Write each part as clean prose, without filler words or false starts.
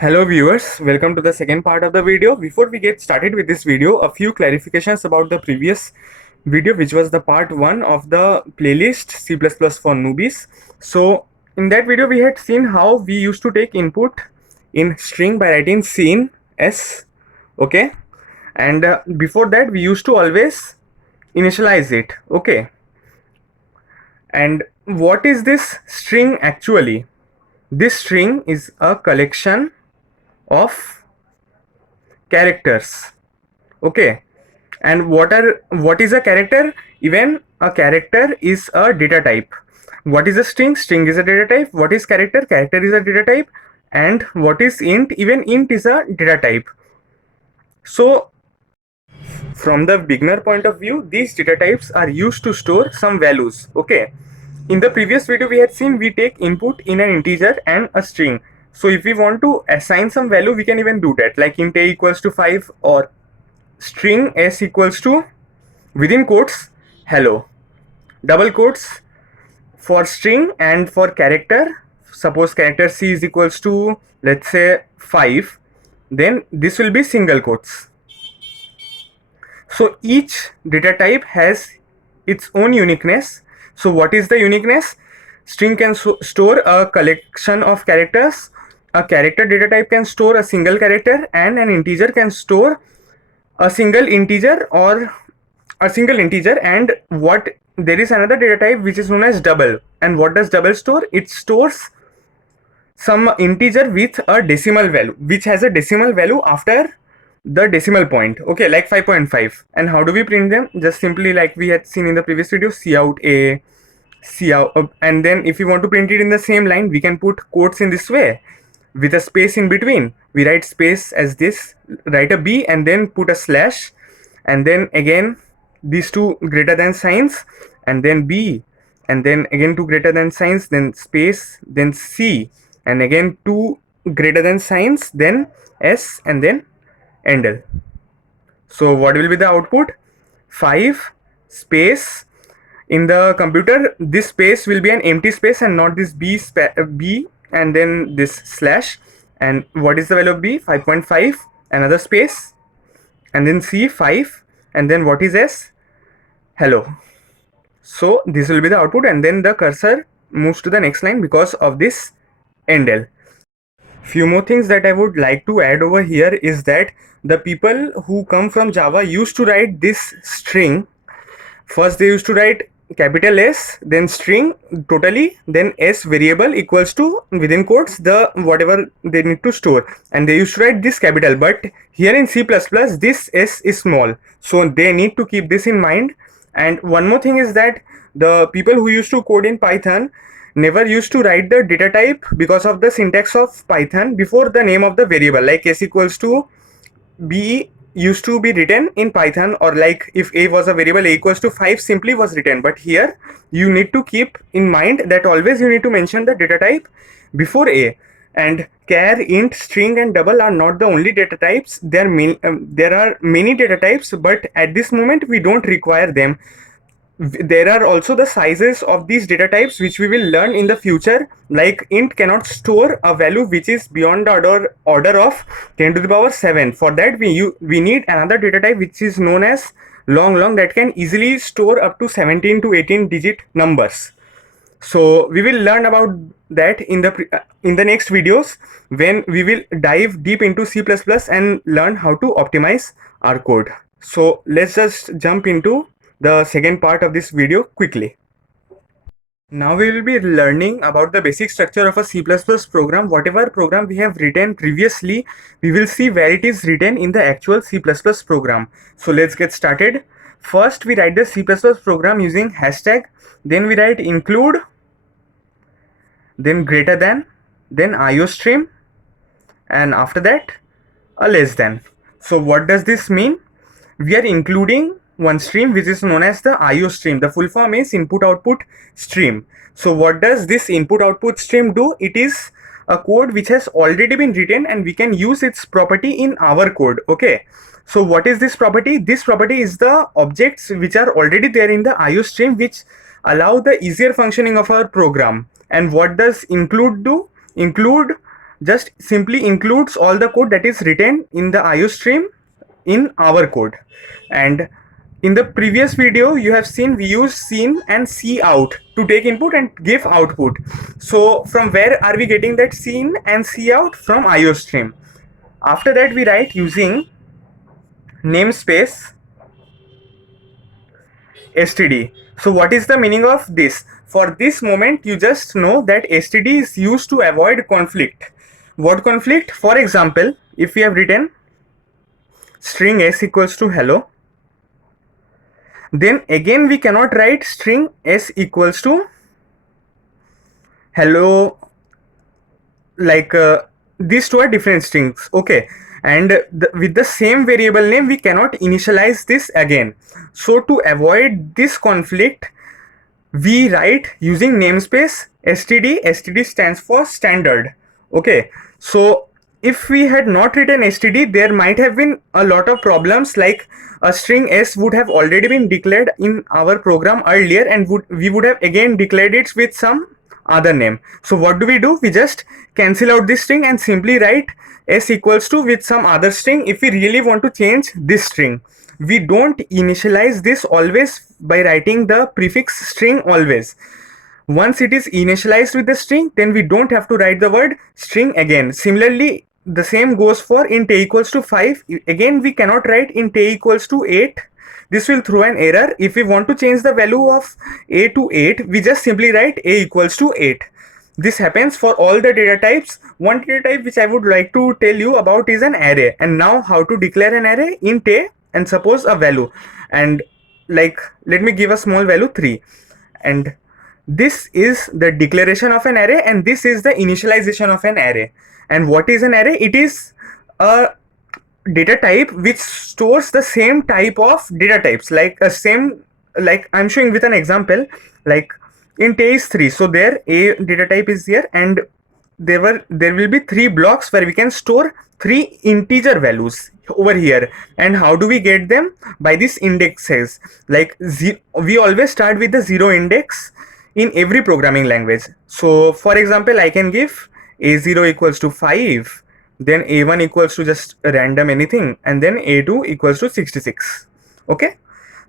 Hello viewers, welcome to the second part of the video. Before we get started with this video, a few clarifications about the previous video, which was the part 1 of the playlist C++ for newbies. So in that video we had seen how we used to take input in string by writing C in S, okay, and before that we used to always initialize it, okay. And what is this string actually? This string is a collection of characters, okay. And what is a character? Even a character is a data type. What is a string? String is a data type. What is character? Character is a data type. And what is int? Even int is a data type. So from the beginner point of view, these data types are used to store some values, okay. In the previous video we had seen we take input in an integer and a string. So if we want to assign some value, we can even do that, like int a equals to 5 or string s equals to, within quotes, hello, double quotes for string, and for character, suppose character c is equals to, let's say, 5, then this will be single quotes. So each data type has its own uniqueness. So what is the uniqueness? String can store a collection of characters, a character data type can store a single character, and an integer can store a single integer or a single integer. And what, there is another data type which is known as double. And what does double store? It stores some integer with a decimal value, which has a decimal value after the decimal point, okay, like 5.5. And how do we print them? Just simply like we had seen in the previous video, cout a, cout, and then if you want to print it in the same line, we can put quotes in this way with a space in between. We write space as this, write a b, and then put a slash, and then again these two greater than signs, and then b, and then again two greater than signs, then space, then c, and again two greater than signs, then s, and then endl. So what will be the output? 5 space. In the computer, this space will be an empty space and not this b, and then this slash. And what is the value of b? 5.5, another space, and then c, 5, and then what is s? Hello. So this will be the output, and then the cursor moves to the next line because of this endl. Few more things that I would like to add over here is that the people who come from Java used to write this string. First they used to write capital S, then string totally, then S variable equals to, within quotes, the whatever they need to store, and they used to write this capital. But here in C++, this S is small, so they need to keep this in mind. And one more thing is that the people who used to code in Python never used to write the data type because of the syntax of Python before the name of the variable, like s equals to b used to be written in Python, or like if a was a variable, a equals to 5 simply was written. But here you need to keep in mind that always you need to mention the data type before a. And char, int, string, and double are not the only data types. There are many data types, but at this moment we don't require them. There are also the sizes of these data types which we will learn in the future, like int cannot store a value which is beyond the order of 10 to the power 7. For that we need another data type which is known as long, that can easily store up to 17 to 18 digit numbers. So we will learn about that in the next videos, when we will dive deep into C++ and learn how to optimize our code. So let's just jump into the second part of this video quickly. Now we will be learning about the basic structure of a C++ program. Whatever program we have written previously, we will see where it is written in the actual C++ program. So let's get started. First we write the C++ program using hashtag, then we write include, then greater than, then iostream, and after that a less than. So what does this mean? We are including one stream which is known as the IO stream. The full form is input output stream. So what does this input output stream do? It is a code which has already been written and we can use its property in our code, okay. So what is this property? This property is the objects which are already there in the IO stream, which allow the easier functioning of our program. And what does include do? Include just simply includes all the code that is written in the IO stream in our code. And in the previous video you have seen we use scene and cout to take input and give output. So from where are we getting that scene and cout? From IO stream. After that we write using namespace std. So what is the meaning of this? For this moment you just know that std is used to avoid conflict. What conflict? For example, if we have written string s equals to hello, then again we cannot write string s equals to hello, like these two are different strings, okay, and with the same variable name we cannot initialize this again. So to avoid this conflict we write using namespace std. Std stands for standard, okay. So if we had not written std, there might have been a lot of problems, like a string s would have already been declared in our program earlier, and we would have again declared it with some other name. So what do? We just cancel out this string and simply write s equals to with some other string if we really want to change this string. We don't initialize this always by writing the prefix string always. Once it is initialized with the string, then we don't have to write the word string again. Similarly, the same goes for int a equals to 5. Again, we cannot write int a equals to 8. This will throw an error. If we want to change the value of a to 8, we just simply write a equals to 8. This happens for all the data types. One data type which I would like to tell you about is an array. And now how to declare an array? Int a and suppose a value. And like, let me give a small value 3. And this is the declaration of an array, and this is the initialization of an array. And what is an array? It is a data type which stores the same type of data types, like a same, like I'm showing with an example, like int a is 3. So there a data type is here, and there will be 3 blocks where we can store 3 integer values over here. And how do we get them? By this indexes. Like we always start with the 0 index in every programming language. So for example, I can give a0 equals to 5, then a1 equals to just random anything, and then a2 equals to 66. Okay,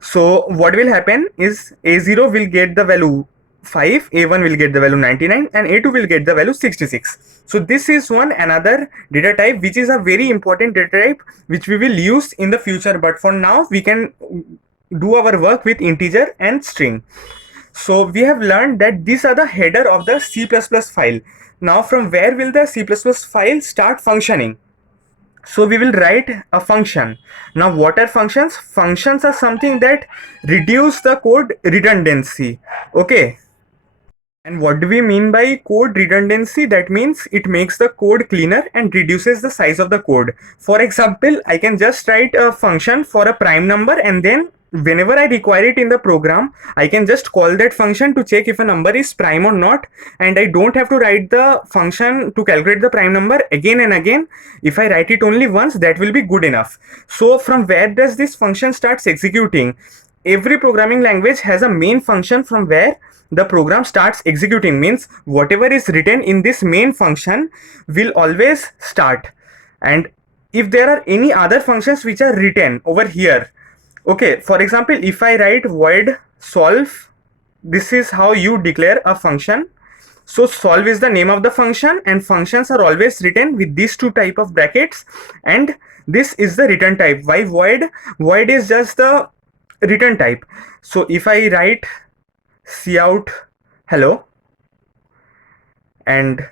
so what will happen is a0 will get the value 5, a1 will get the value 99, and a2 will get the value 66. So this is one another data type which is a very important data type which we will use in the future, but for now we can do our work with integer and string. So we have learned that these are the header of the C++ file. Now from where will the C++ file start functioning? So we will write a function. Now what are functions? Functions are something that reduce the code redundancy. Okay. And what do we mean by code redundancy? That means it makes the code cleaner and reduces the size of the code. For example, I can just write a function for a prime number, and then whenever I require it in the program, I can just call that function to check if a number is prime or not, and I don't have to write the function to calculate the prime number again and again. If I write it only once, that will be good enough. So from where does this function starts executing? Every programming language has a main function from where the program starts executing. Means whatever is written in this main function will always start. And if there are any other functions which are written over here, okay, for example, if I write void solve, this is how you declare a function. So solve is the name of the function, and functions are always written with these two type of brackets, and this is the return type. Why void? Void is just the return type. So if I write cout hello, and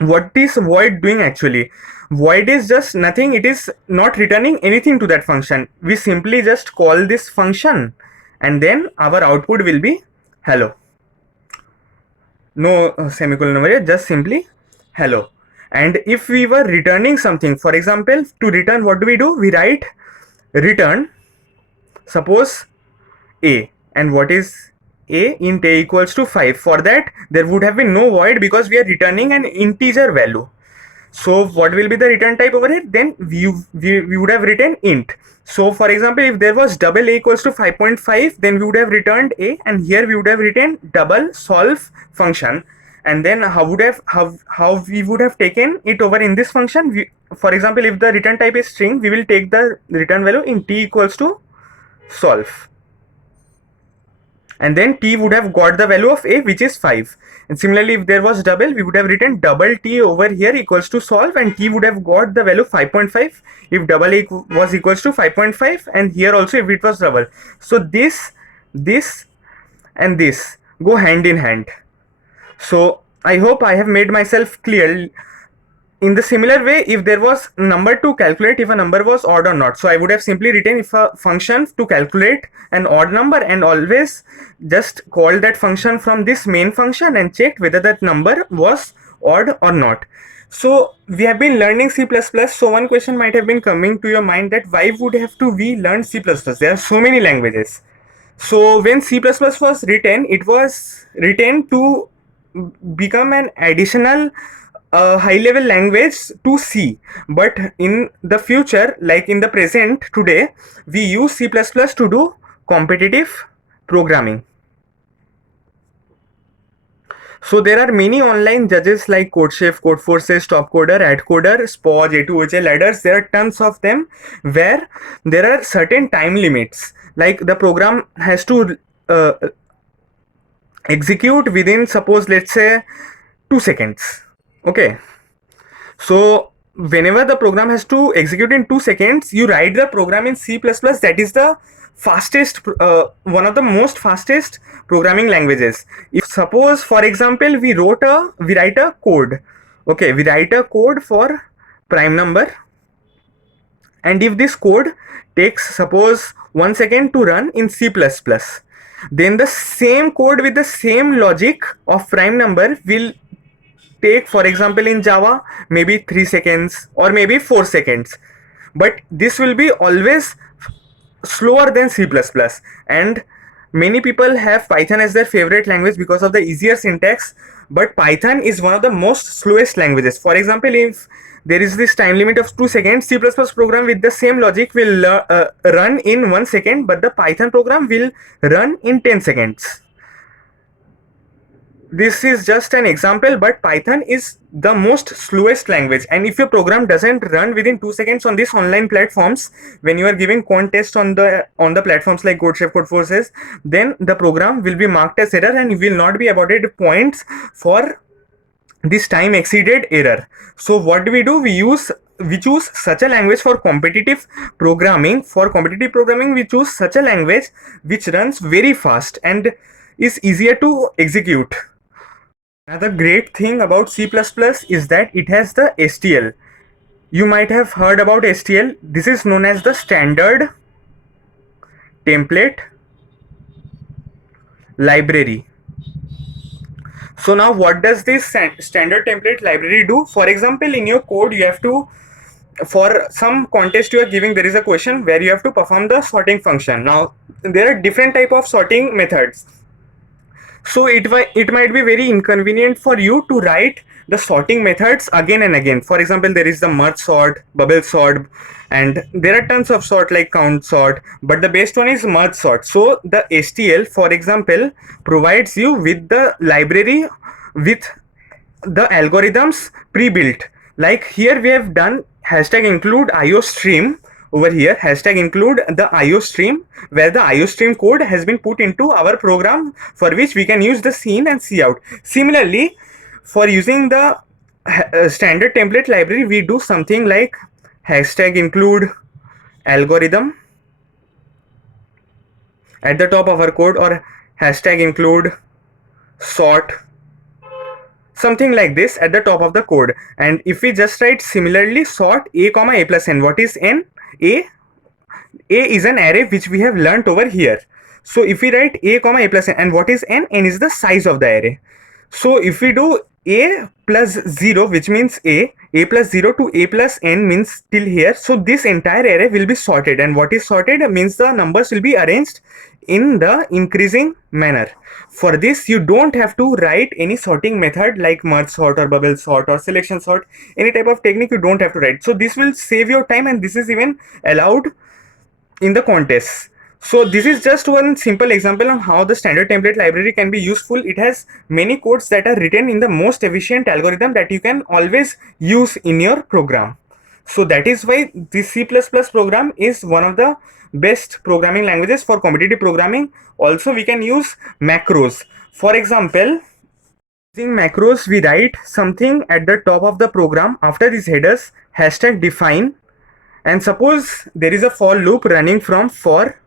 what is void doing actually? Void is just nothing. It is not returning anything to that function. We simply just call this function, and then our output will be hello. No semicolon over here, just simply hello. And if we were returning something, for example, to return, what do? We write return, suppose a, and what is a? Int a equals to 5. For that there would have been no void because we are returning an integer value. So what will be the return type over here? Then we would have written int. So for example, if there was double a equals to 5.5, then we would have returned a, and here we would have written double solve function, and then how we would have taken it over in this function. For example, if the return type is string, we will take the return value in t equals to solve, and then t would have got the value of a, which is 5. And similarly, if there was double, we would have written double t over here equals to solve, and t would have got the value 5.5 if double a was equals to 5.5, and here also if it was double. So this and this go hand in hand. So I hope I have made myself clear. In the similar way, if there was number to calculate if a number was odd or not, so I would have simply written if a function to calculate an odd number, and always just called that function from this main function and checked whether that number was odd or not. So we have been learning C++. So one question might have been coming to your mind, that why would have to we learn C++? There are so many languages. So when C++ was written, it was written to become an additional high level language to C. But in the future, like in the present today, we use C++ to do competitive programming. So there are many online judges like CodeChef, CodeForces, Topcoder, AdCoder, Spoj, A2HL, Ladders. There are tons of them where there are certain time limits. Like the program has to execute within, suppose, let's say 2 seconds. Okay. So whenever the program has to execute in 2 seconds, you write the program in C++. That is the fastest, one of the most fastest programming languages. If suppose, for example, we write a code. Okay, we write a code for prime number, and if this code takes, suppose, 1 second to run in C++, then the same code with the same logic of prime number will take, for example, in Java maybe 3 seconds or maybe 4 seconds, but this will be always slower than C++. And many people have Python as their favorite language because of the easier syntax, but Python is one of the most slowest languages. For example, if there is this time limit of 2 seconds, C++ program with the same logic will run in 1 second, but the Python program will run in 10 seconds. This is just an example, but Python is the most slowest language, and if your program doesn't run within 2 seconds on these online platforms, when you are giving contests on the platforms like CodeChef, CodeForces, then the program will be marked as error and you will not be awarded points for this time exceeded error. So what do? We choose such a language for competitive programming. For competitive programming, we choose such a language which runs very fast and is easier to execute. Another great thing about C++ is that it has the STL. You might have heard about STL. This is known as the Standard Template Library. So now what does this Standard Template Library do? For example, in your code, you have to, for some contest you are giving, there is a question where you have to perform the sorting function. Now there are different type of sorting methods. So it might be very inconvenient for you to write the sorting methods again and again. For example, there is the merge sort, bubble sort, and there are tons of sort like count sort, but the best one is merge sort. So the STL, for example, provides you with the library with the algorithms pre-built. Like here we have done #include IOStream. Over here, #include the IOStream, where the IOStream code has been put into our program, for which we can use the scene and cout. Similarly, for using the standard template library, we do something like #include algorithm at the top of our code, or #include sort, something like this at the top of the code. And if we just write similarly sort a comma a plus n, what is n? A is an array which we have learnt over here. So if we write a comma a plus n, and what is n? N is the size of the array. So if we do a plus 0, which means a plus 0 to a plus n means till here. So this entire array will be sorted, and what is sorted means the numbers will be arranged in the increasing manner. For this, you don't have to write any sorting method like merge sort or bubble sort or selection sort. Any type of technique you don't have to write. So this will save your time, and this is even allowed in the contests. So this is just one simple example on how the standard template library can be useful. It has many codes that are written in the most efficient algorithm that you can always use in your program. So that is why this C++ program is one of the best programming languages for competitive programming. Also, we can use macros. For example, using macros, we write something at the top of the program after these headers, hashtag define, and suppose there is a for loop running from for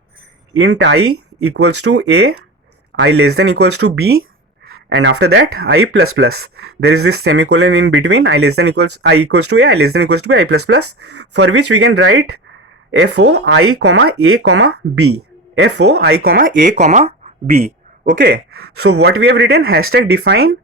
int I equals to a, I less than equals to b, and after that I plus plus. There is this semicolon in between, I less than equals I equals to a, I less than equals to b, I plus plus, for which we can write fo I comma a comma b, fo I comma a comma b. Okay, so what we have written, hashtag define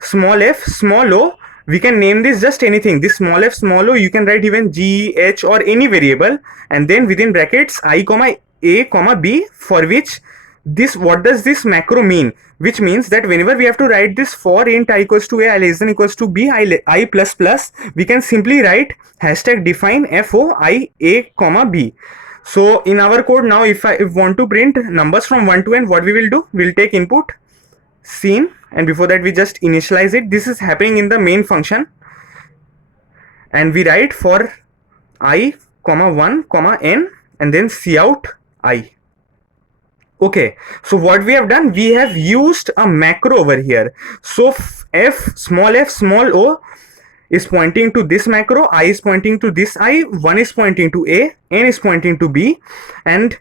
small f small o, we can name this just anything. This small f small o you can write even g, h or any variable, and then within brackets I comma a comma b, for which this, what does this macro mean, which means that whenever we have to write this for int I equals to a, I less than equals to b, I plus plus, we can simply write hashtag define fo I a comma b. So in our code now, if I want to print numbers from 1 to n, what we will do, we'll take input scene, and before that we just initialize it. This is happening in the main function, and we write for I comma 1 comma n, and then cout I. Okay, so what we have done, we have used a macro over here. So f small o is pointing to this macro, I is pointing to this I, 1 is pointing to a, n is pointing to b. And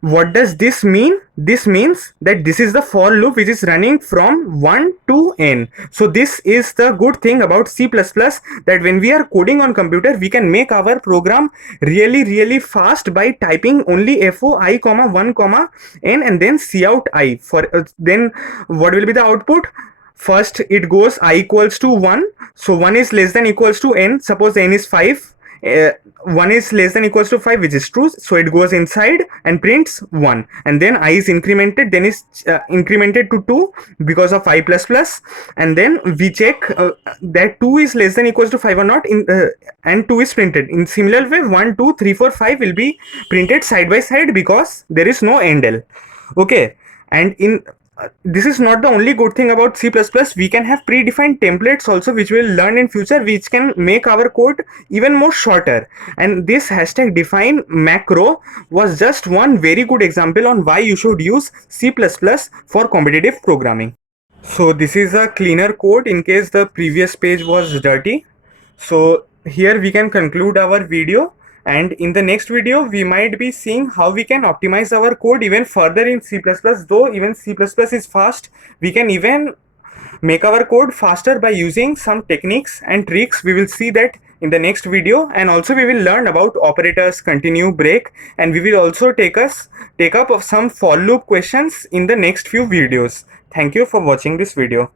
what does this mean? This means that this is the for loop which is running from 1 to n. So this is the good thing about C++, that when we are coding on computer, we can make our program really fast by typing only fo I comma 1 comma n and then cout I. For then what will be the output? First it goes I equals to 1, so 1 is less than equals to n, suppose n is 5, 1 is less than equals to 5, which is true, so it goes inside and prints 1, and then I is incremented, then is incremented to 2 because of I plus plus, and then we check that 2 is less than equals to 5 or not, and 2 is printed. In similar way, 1 2 3 4 5 will be printed side by side because there is no endl. Okay, and in this is not the only good thing about C++. We can have predefined templates also, which we'll learn in future, which can make our code even more shorter. And this hashtag define macro was just one very good example on why you should use C++ for competitive programming. So this is a cleaner code in case the previous page was dirty. So here we can conclude our video, and in the next video we might be seeing how we can optimize our code even further in C++. Though even C++ is fast, we can even make our code faster by using some techniques and tricks. We will see that in the next video, and also we will learn about operators, continue, break, and we will also take up of some for loop questions in the next few videos. Thank you for watching this video.